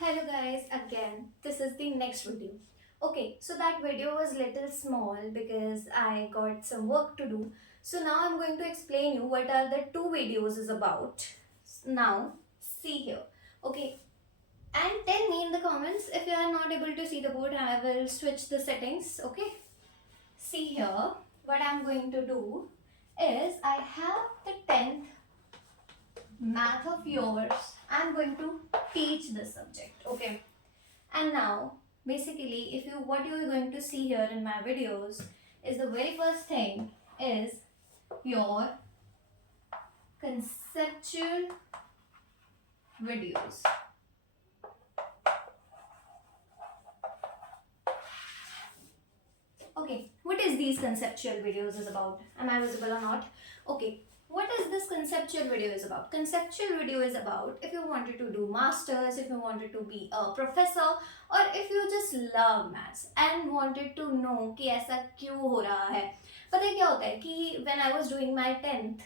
Hello guys, again, this is the next video. Okay, so that video was little small because I got some work to do. So now I'm going to explain you what are the two videos is about. Now, see here. Okay, and tell me in the comments if you are not able to see the board, I will switch the settings. Okay, see here, what I'm going to do is I have the 10th math of yours. I'm going to teach this subject. Okay, and now, basically, if you what you are going to see here in my videos is the very first thing is your conceptual videos. Okay, what is these conceptual videos is about? Am I visible or not? Okay, what is this conceptual video is about? Conceptual video is about if you wanted to do masters, if you wanted to be a professor, or if you just love maths and wanted to know कि ऐसा क्यों हो रहा है. पता है क्या होता है कि when I was doing my 10th,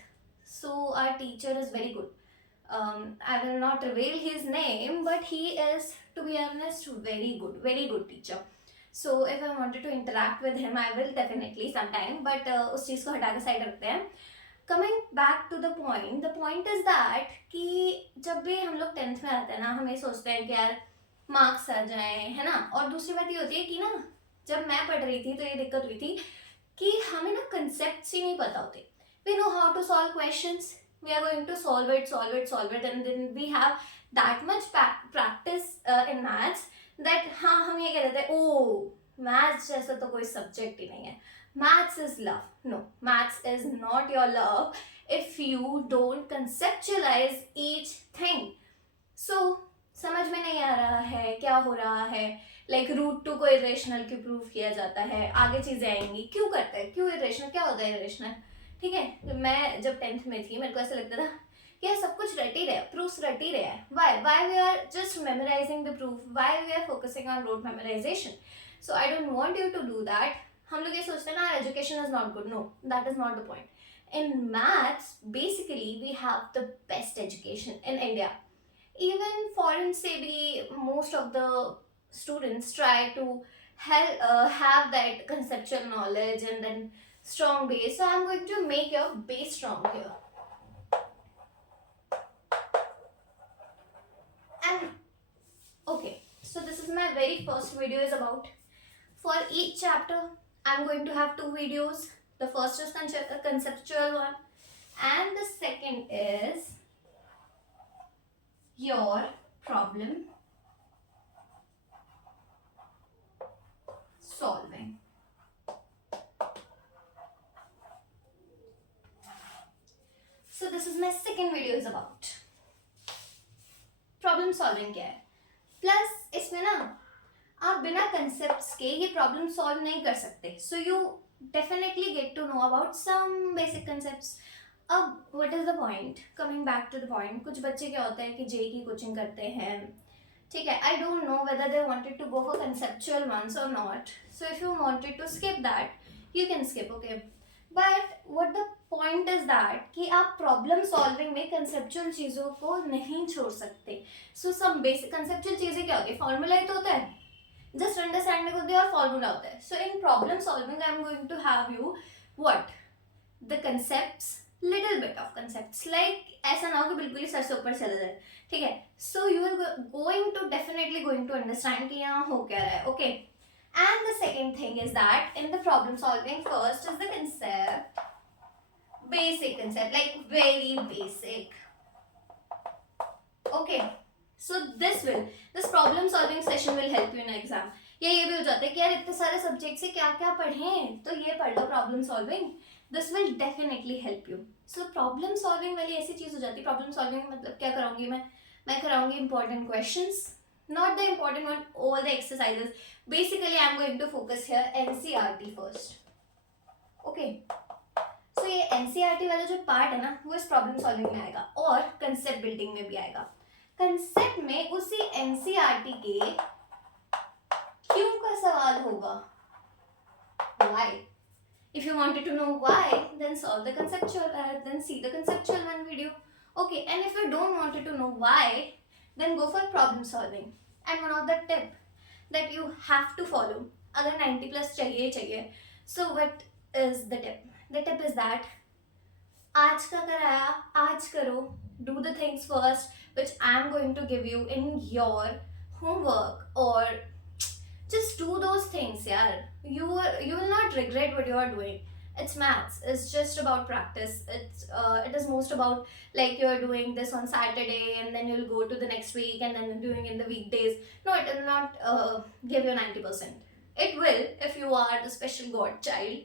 so our teacher is very good. I will not reveal his name, but he is, to be honest, very good teacher. So if I wanted to interact with him, I will definitely sometime. But उस चीज़ को हटा के side रखते हैं. Coming back to the point is that कि जब भी हम लोग 10th में आते हैं ना, हम ये सोचते हैं कि यार मार्क्स आ जाएं, है ना. और दूसरी बात ये होती है कि ना, जब मैं पढ़ रही थी तो ये दिक्कत हुई थी कि हमें ना कंसेप्ट्स ही नहीं पता होते. We know how to solve questions. We are going to solve it, and then we have that much practice in maths that हाँ हम ये कह देते हैं ओ मैथ्स जैसा तो कोई सब्जेक्ट ही नहीं है. Maths is love. No, maths is not your love if you don't conceptualize each thing. So समझ में नहीं आ रहा है क्या हो रहा है. लाइक रूट टू को इरेशनल क्यों प्रूव किया जाता है, आगे चीजें आएंगी क्यों करते हैं, क्यों इरेशनल, क्या होता है इरेशनल. ठीक है, मैं जब 10th में थी मेरे को ऐसा लगता था कि सब कुछ रट ही रहे, प्रूफ्स रट ही रहे हैं. Why we are just memorising the proof, why we are focusing on rote memorisation. So I don't want you to do that. हम लोग ये सोचते हैं ना education is not good. No, that is not the point. In maths basically we have the best education in India. Even foreign से भी most of the students try to have that conceptual knowledge and then strong base. So I'm going to make your base strong here. And okay, so this is my very first video is about, for each chapter I'm going to have two videos. The first is conceptual one, and the second is your problem solving. So this is my second video is about problem solving. क्या है plus इसमें ना आप बिना concepts के ये problem solve नहीं कर सकते. So you definitely get to know about some basic concepts. अब what is the point, coming back to the point, कुछ बच्चे क्या होता है कि जेई की कोचिंग करते हैं. ठीक है, I don't know whether they wanted to go for conceptual ones और not. So if you wanted to skip that you can skip. Okay, but what the point is that कि आप problem solving में conceptual चीज़ों को नहीं छोड़ सकते. सो some basic conceptual चीज़ें क्या होती है, फॉर्मूला ही तो होता है, जस्ट अंडरस्टैंडिंग होती है और फॉर्मूला होता है. So in problem solving I am going to have you what the concepts, little bit of concepts. Like ऐसा ना हो कि बिल्कुल ही सर से ऊपर चला जाए. ठीक है, so you are going to definitely going to understand कि यहाँ हो क्या रहा है. Okay, and the second thing is that in the problem solving, first is the concept, basic concept, like very basic. Okay, so this problem solving session will help you in exam. ये भी हो जाता है कि यार इतने सारे subject से क्या क्या पढ़ें, तो ये पढ़ लो problem solving. This will definitely help you. So problem solving वाली ऐसी चीज हो जाती है. प्रॉब्लम सॉल्विंग मतलब क्या कराऊंगी मैं कराऊंगी important questions, not the important one, all the exercises. Basically I'm going to focus here NCERT first. Okay, so ये NCERT वाला जो पार्ट है ना वो इस प्रॉब्लम सॉल्विंग में आएगा और कंसेप्ट बिल्डिंग में भी आएगा. कंसेप्ट में उसी NCERT के क्यों का सवाल होगा. Why? If you wanted to know why, then solve the conceptual, then see the conceptual one video. Okay, and if you don't wanted to know why, then go for problem solving. And one of the tip that you have to follow, अगर 90 plus चाहिए चाहिए, so what is the tip? The tip is that आज का कराया आज करो. Do the things first which I am going to give you in your homework, or just do those things, yaar. You will not regret what you are doing. It's maths. It's just about practice. It is most about, like, you're doing this on Saturday and then you'll go to the next week and then you're doing in the weekdays. No, it will not give you 90%. It will if you are the special god child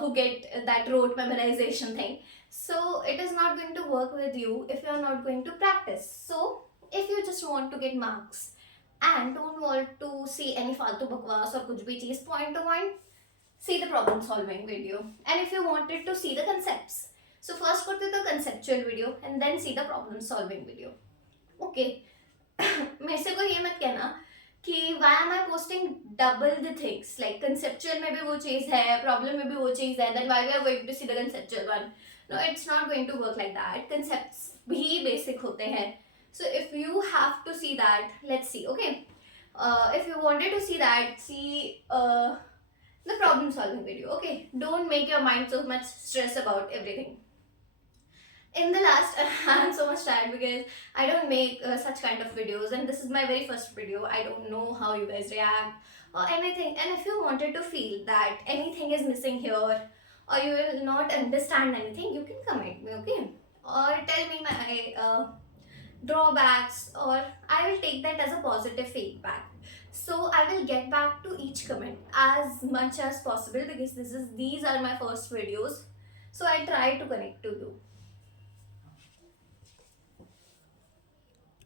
who get that rote memorization thing. So it is not going to work with you if you are not going to practice. So if you just want to get marks and don't want to see any faltu bakwas or kuch bhi cheez point to point, see the problem solving video. And if you wanted to see the concepts, so first go to the conceptual video and then see the problem solving video. Okay. मेरे से कोई ये मत कहना कि why am I posting double the things, like conceptual में भी वो चीज़ है, problem में भी वो चीज़ है, then why we are going to see the conceptual one? No, it's not going to work like that. Concepts भी basic होते हैं. So if you have to see that, let's see, okay. If you wanted to see that, see the problem solving video, okay. Don't make your mind so much stress about everything. In the last, I'm so much tired because I don't make such kind of videos, and this is my very first video. I don't know how you guys react or anything. And if you wanted to feel that anything is missing here or you will not understand anything, you can comment me, okay? Or tell me my drawbacks, or I will take that as a positive feedback. So I will get back to each comment as much as possible because these are my first videos. So I try to connect to you.